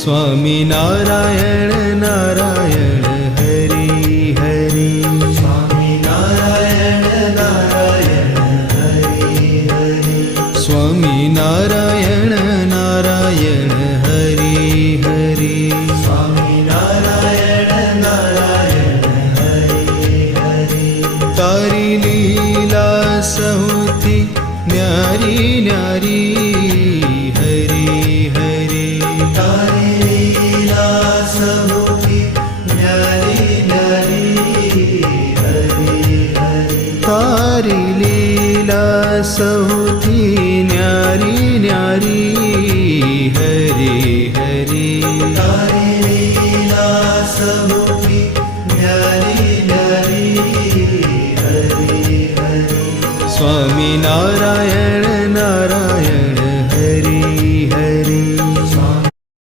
स्वामी नारायण नारायण हरि हरि। स्वामी नारायण नारायण हरि हरि। स्वामी नारायण नारायण हरि हरि। स्वामी नारायण नारायण हरि हरि। तारी लीला सहुती न्यारी न्यारी हरि हरि। तारी लीला सहुती न्यारी न्यारी हरि हरि। तारी लीला सहुती न्यारी न्यारी हरि हरि। तारी लीला सहुती न्यारी न्यारी हरि हरि। स्वामी नारायण